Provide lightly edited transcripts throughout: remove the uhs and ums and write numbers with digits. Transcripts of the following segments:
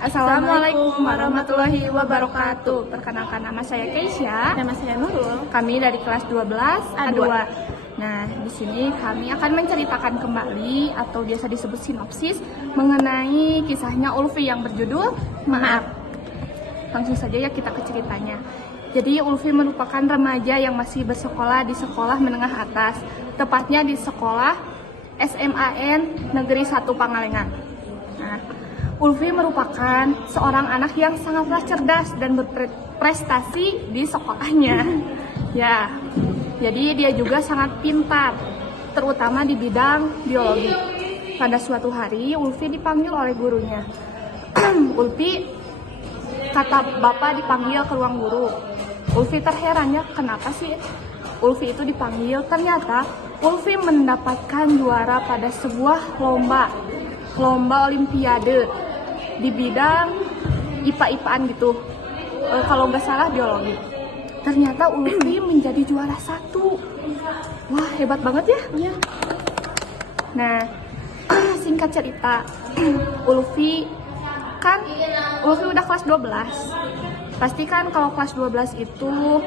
Assalamualaikum warahmatullahi wabarakatuh. Perkenalkan, nama saya Keisha. Nama saya Nurul. Kami dari kelas 12 A2. Nah, di sini kami akan menceritakan kembali atau biasa disebut sinopsis mengenai kisahnya Ulfi yang berjudul Maaf. Langsung saja ya kita ke ceritanya. Jadi Ulfi merupakan remaja yang masih bersekolah di sekolah menengah atas, tepatnya di sekolah SMAN Negeri 1 Pangalengan. Nah, Ulfi merupakan seorang anak yang sangatlah cerdas dan berprestasi di sekolahnya. Ya, jadi dia juga sangat pintar, terutama di bidang biologi. Pada suatu hari, Ulfi dipanggil oleh gurunya. Ulfi, kata bapak, dipanggil ke ruang guru. Ulfi terheran ya, kenapa sih Ulfi itu dipanggil? Ternyata Ulfi mendapatkan juara pada sebuah lomba olimpiade di bidang IPA-IPAan gitu, kalau nggak salah biologi. Ternyata Ulfi menjadi juara 1. Wah, hebat banget ya. Iya. Nah, singkat cerita, Ulfi udah kelas 12. Pasti kan kalau kelas 12 itu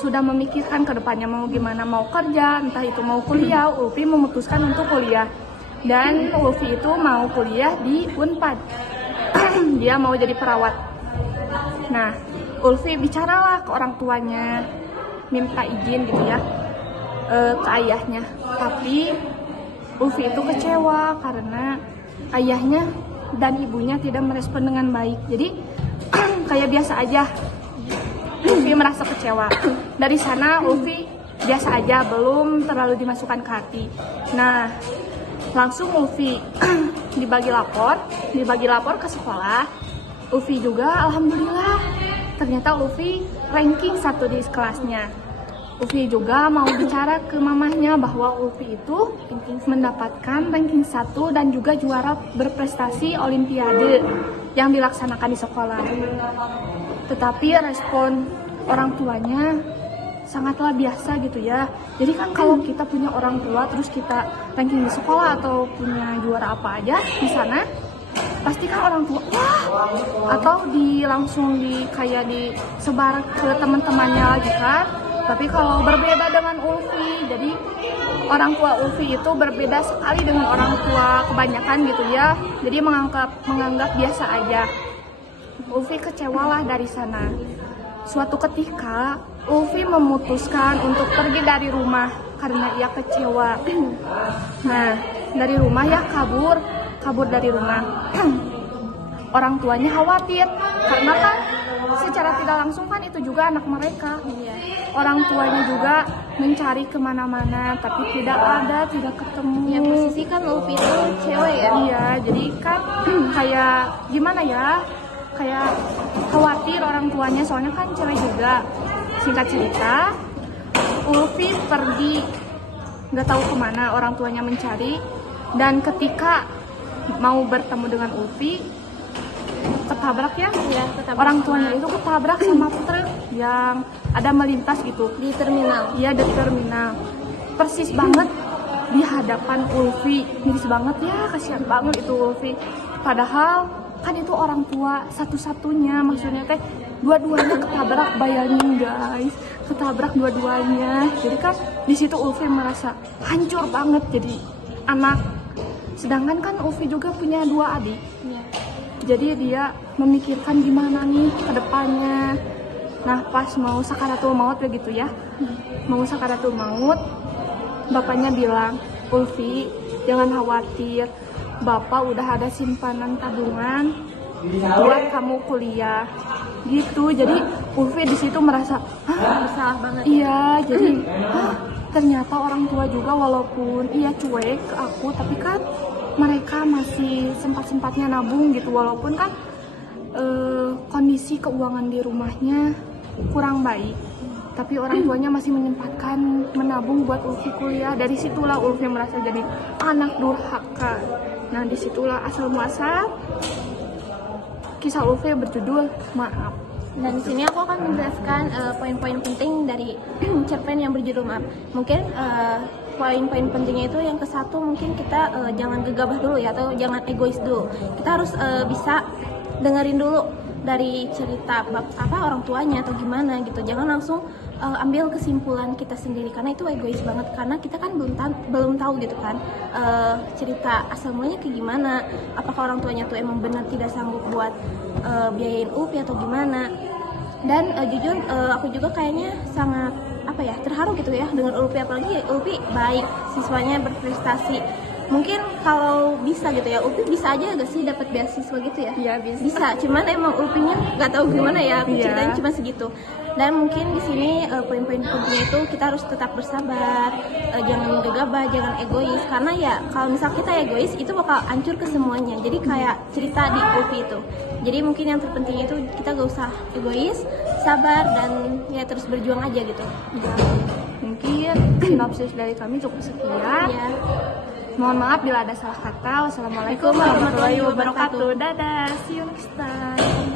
sudah memikirkan ke depannya mau gimana, mau kerja, entah itu mau kuliah. Ulfi memutuskan untuk kuliah. Dan Ulfi itu mau kuliah di Unpad. Dia mau jadi perawat. Nah, Ulfi bicaralah ke orang tuanya, minta izin gitu ya, ke ayahnya. Tapi Ulfi itu kecewa karena ayahnya dan ibunya tidak merespon dengan baik. Jadi kayak biasa aja. Ulfi merasa kecewa. Dari sana Ulfi biasa aja, belum terlalu dimasukkan ke hati. Nah, langsung Ulfi dibagi lapor ke sekolah. Ulfi juga alhamdulillah, ternyata Ulfi ranking 1 di kelasnya. Ulfi juga mau bicara ke mamahnya bahwa Ulfi itu mendapatkan ranking 1 dan juga juara berprestasi olimpiade yang dilaksanakan di sekolah. Tetapi respon orang tuanya sangatlah biasa gitu ya. Jadi kan kalau kita punya orang tua terus kita ranking di sekolah atau punya juara apa aja di sana, pasti kan orang tua wah, atau langsung disebar ke teman-temannya lagi kan. Tapi kalau berbeda dengan Ulfi, jadi orang tua Ulfi itu berbeda sekali dengan orang tua kebanyakan gitu ya. Jadi menganggap biasa aja. Ulfi kecewalah dari sana. Suatu ketika Ulfi memutuskan untuk pergi dari rumah karena ia kecewa. Nah, dari rumah ya kabur dari rumah. Orang tuanya khawatir karena kan secara tidak langsung kan itu juga anak mereka. Orang tuanya juga mencari kemana-mana tapi tidak ketemu. Ya, posisi kan Ulfi itu cewek ya. Iya, jadi kan kayak gimana ya, kayak khawatir orang tuanya, soalnya kan cewek juga. Singkat cerita, Ulfi pergi nggak tahu kemana, orang tuanya mencari, dan ketika mau bertemu dengan Ulfi ketabrak ya, orang tuanya itu ketabrak sama truk yang ada melintas gitu Di terminal. Iya, di terminal. Persis banget di hadapan Ulfi. Miris banget ya, kasihan banget itu Ulfi. Padahal kan itu orang tua satu-satunya, maksudnya teh dua-duanya ketabrak, bayangin guys, ketabrak dua-duanya. Jadi kan di situ Ulfi merasa hancur banget jadi anak. Sedangkan kan Ulfi juga punya 2 adik. Jadi dia memikirkan gimana nih ke depannya. Nah, pas mau sakaratul maut begitu ya. Mau sakaratul maut, bapaknya bilang, "Ulfi, jangan khawatir. Bapak udah ada simpanan tabungan buat kamu kuliah." Gitu. Jadi Ulfi di situ merasa, Bersalah banget. iya, jadi ternyata orang tua juga walaupun iya cuek ke aku, tapi kan mereka masih sempat-sempatnya nabung gitu, walaupun kan kondisi keuangan di rumahnya kurang baik, tapi orang tuanya masih menyempatkan menabung buat Ulfi kuliah. Dari situlah Ulfi merasa jadi anak durhaka. Nah, disitulah asal muasal kisah Ulfi berjudul Maaf. Dan di sini aku akan menjelaskan poin-poin penting dari cerpen yang berjudul Maaf. Mungkin poin-poin pentingnya itu yang ke-1, mungkin kita jangan gegabah dulu ya, atau jangan egois dulu. Kita harus bisa dengerin dulu dari cerita orang tuanya atau gimana gitu. Jangan langsung ambil kesimpulan kita sendiri, karena itu egois banget, karena kita kan belum tahu gitu kan cerita asal mulanya kayak gimana, apakah orang tuanya tuh emang benar tidak sanggup buat biayain UPI atau gimana. Dan jujur aku juga kayaknya sangat terharu gitu ya dengan UPI, apalagi UPI baik, siswanya berprestasi. Mungkin kalau bisa gitu ya, UPI bisa aja gak sih dapat beasiswa gitu ya? Iya Bisa, cuman emang UPI-nya nggak tahu gimana ya, aku ceritanya cuma segitu. Dan mungkin di sini poin-poin pentingnya itu kita harus tetap bersabar, jangan gegabah, jangan egois, karena ya kalau misal kita egois itu bakal hancur ke semuanya. Jadi kayak cerita di UPI itu. Jadi mungkin yang terpenting itu kita gak usah egois, sabar, dan ya terus berjuang aja gitu. Ya, mungkin sinopsis dari kami cukup sekian. Ya. Mohon maaf bila ada salah kata. Wassalamualaikum warahmatullahi wabarakatuh. Dadah, see you next time.